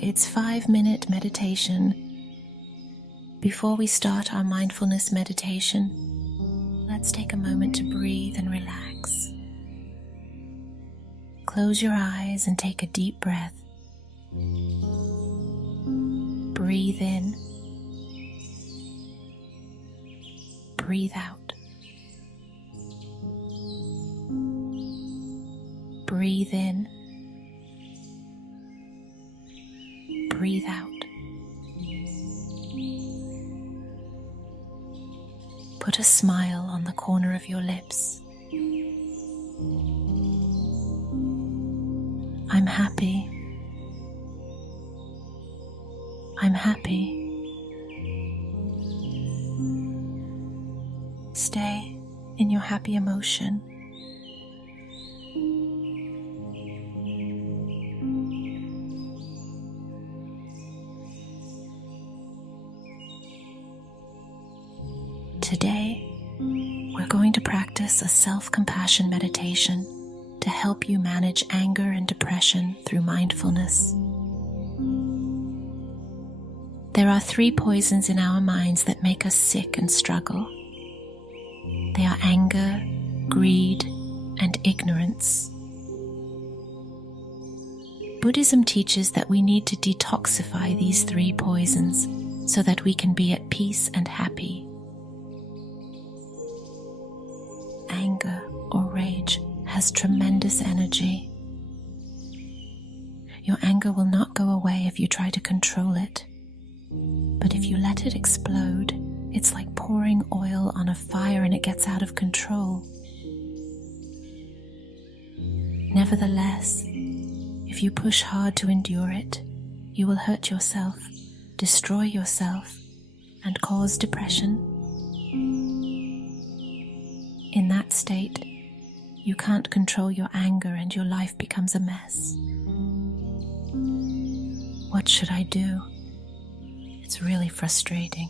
it's 5-minute meditation. Before we start our mindfulness meditation, let's take a moment to breathe and relax. Close your eyes and take a deep breath. Breathe in. Breathe out. Breathe in. Breathe out. Put a smile on the corner of your lips. I'm happy. I'm happy. Stay in your happy emotion. Today, we're going to practice a self-compassion meditation to help you manage anger and depression through mindfulness. There are 3 poisons in our minds that make us sick and struggle. They are anger, greed, and ignorance. Buddhism teaches that we need to detoxify these 3 poisons so that we can be at peace and happy. Anger or rage has tremendous energy. Your anger will not go away if you try to control it. But if you let it explode, it's like pouring oil on a fire and it gets out of control. Nevertheless, if you push hard to endure it, you will hurt yourself, destroy yourself, and cause depression. In that state, you can't control your anger and your life becomes a mess. What should I do? It's really frustrating.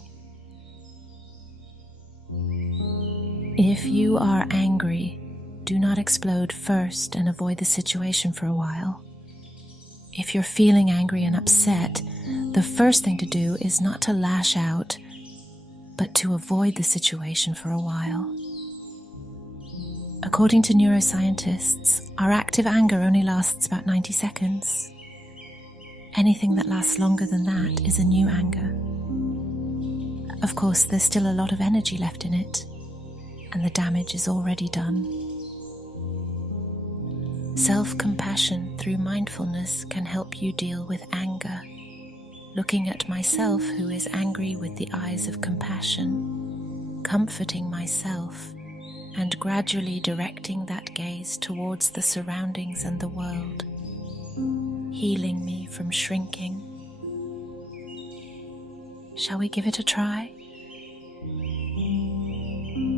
If you are angry, do not explode first and avoid the situation for a while. If you're feeling angry and upset, the first thing to do is not to lash out, but to avoid the situation for a while. According to neuroscientists, our active anger only lasts about 90 seconds. Anything that lasts longer than that is a new anger. Of course, there's still a lot of energy left in it, and the damage is already done. Self-compassion through mindfulness can help you deal with anger, looking at myself who is angry with the eyes of compassion, comforting myself, and gradually directing that gaze towards the surroundings and the world, healing me from shrinking. Shall we give it a try?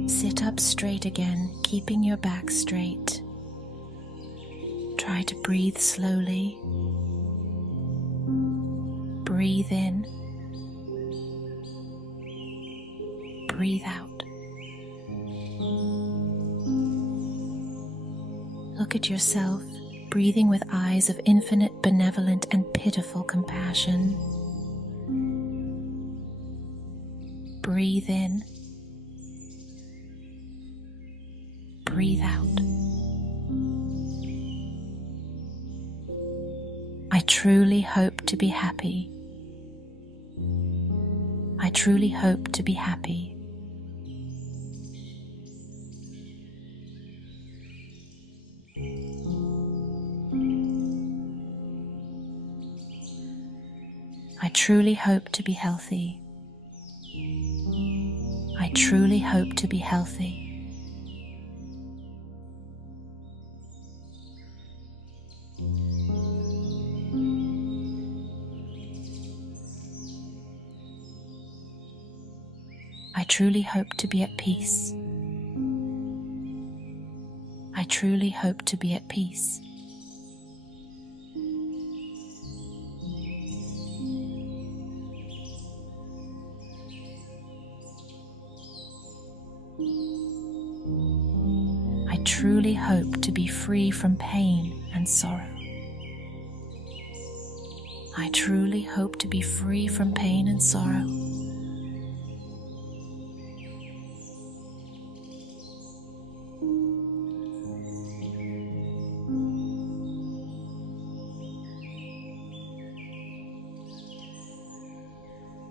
Sit up straight again, keeping your back straight. Try to breathe slowly. Breathe in. Breathe out. Look at yourself, breathing with eyes of infinite, benevolent, and pitiful compassion. Breathe in. Breathe out. I truly hope to be happy. I truly hope to be happy. I truly hope to be healthy. I truly hope to be healthy. I truly hope to be at peace. I truly hope to be at peace. I truly hope to be free from pain and sorrow. I truly hope to be free from pain and sorrow.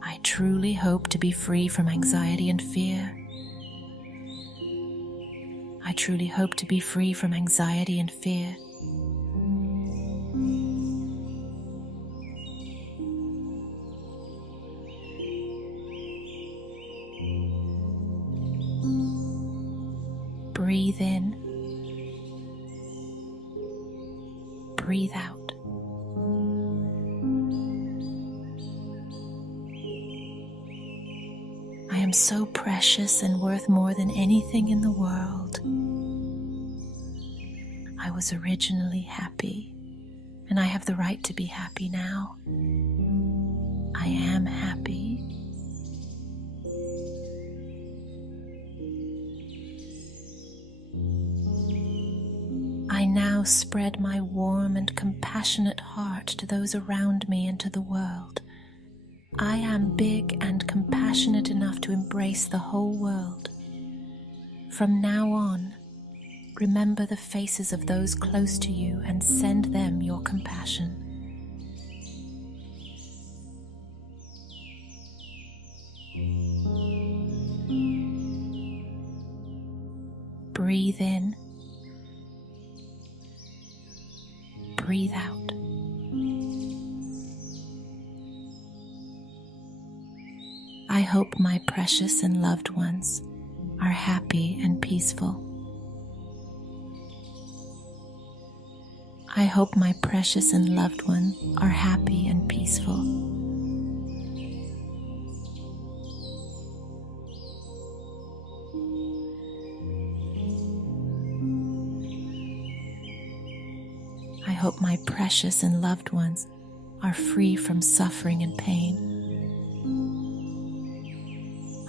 I truly hope to be free from anxiety and fear. I truly hope to be free from anxiety and fear. Breathe in, breathe out. I am so precious and worth more than anything in the world. I was originally happy, and I have the right to be happy now. I am happy. I now spread my warm and compassionate heart to those around me and to the world. I am big and compassionate enough to embrace the whole world. From now on, remember the faces of those close to you and send them your compassion. Breathe in, breathe out. I hope my precious and loved ones are happy and peaceful. I hope my precious and loved ones are happy and peaceful. I hope my precious and loved ones are free from suffering and pain.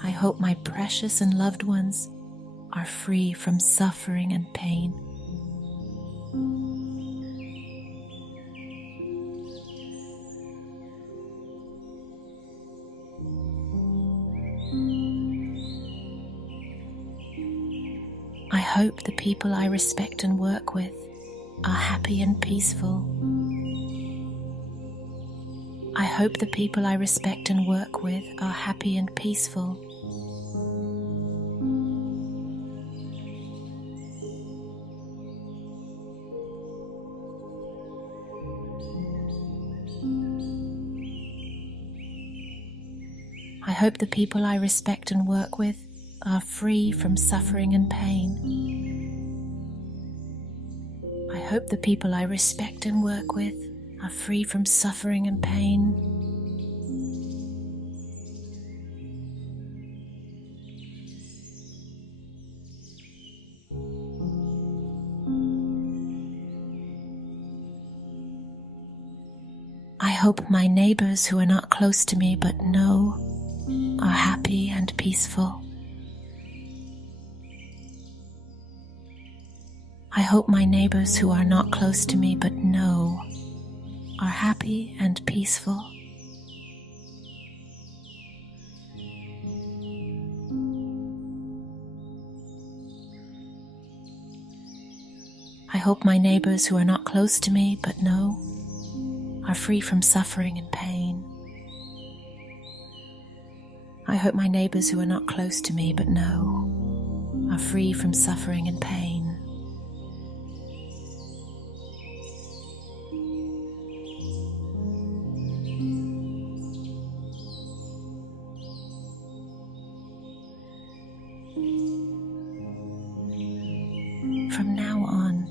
I hope my precious and loved ones are free from suffering and pain. I hope the people I respect and work with are happy and peaceful. I hope the people I respect and work with are happy and peaceful. I hope the people I respect and work with are free from suffering and pain. I hope the people I respect and work with are free from suffering and pain. I hope my neighbors who are not close to me but know are happy and peaceful. I hope my neighbors who are not close to me but know are happy and peaceful. I hope my neighbors who are not close to me but know are free from suffering and pain. I hope my neighbors who are not close to me but know are free from suffering and pain. From now on,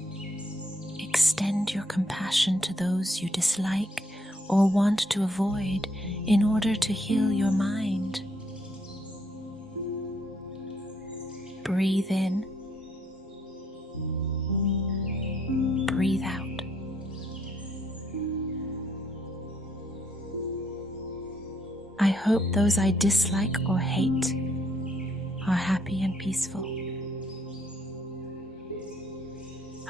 extend your compassion to those you dislike or want to avoid in order to heal your mind. Breathe in, breathe out. I hope those I dislike or hate are happy and peaceful.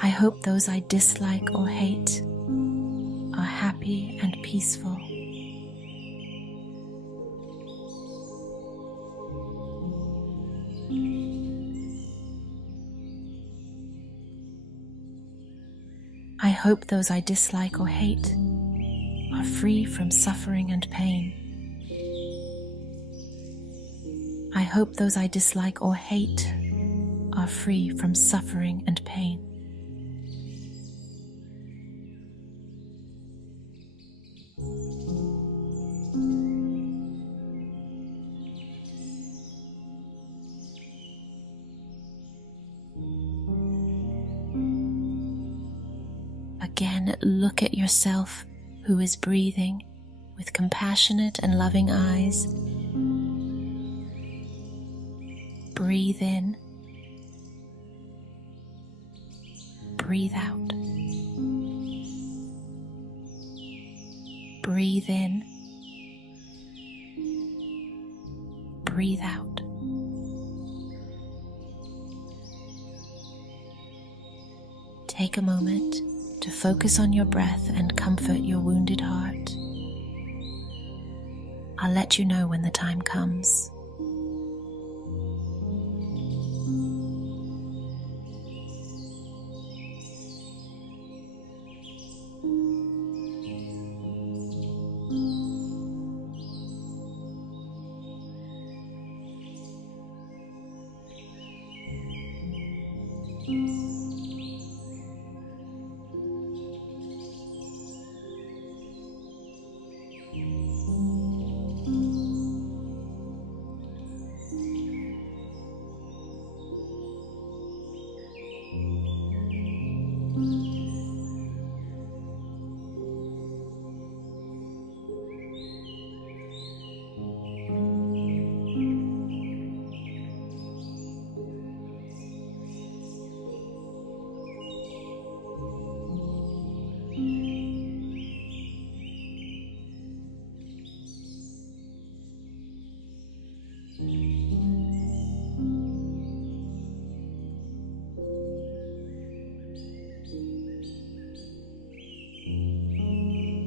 I hope those I dislike or hate are happy and peaceful. hope those I dislike or hate are free from suffering and pain. I hope those I dislike or hate are free from suffering and pain. Again, look at yourself who is breathing with compassionate and loving eyes. Breathe in. Breathe out. Breathe in. Breathe out. Take a moment to focus on your breath and comfort your wounded heart. I'll let you know when the time comes.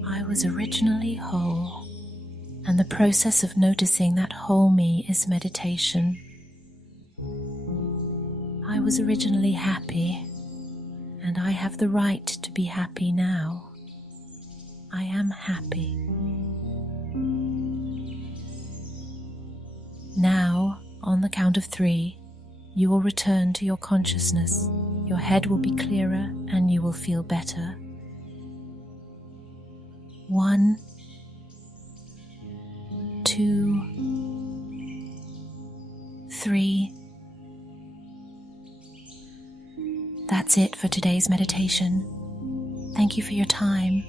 I was originally whole, and the process of noticing that whole me is meditation. I was originally happy, and I have the right to be happy now. I am happy. Now, on the count of 3, you will return to your consciousness. Your head will be clearer and you will feel better. 1, 2, 3. That's it for today's meditation. Thank you for your time.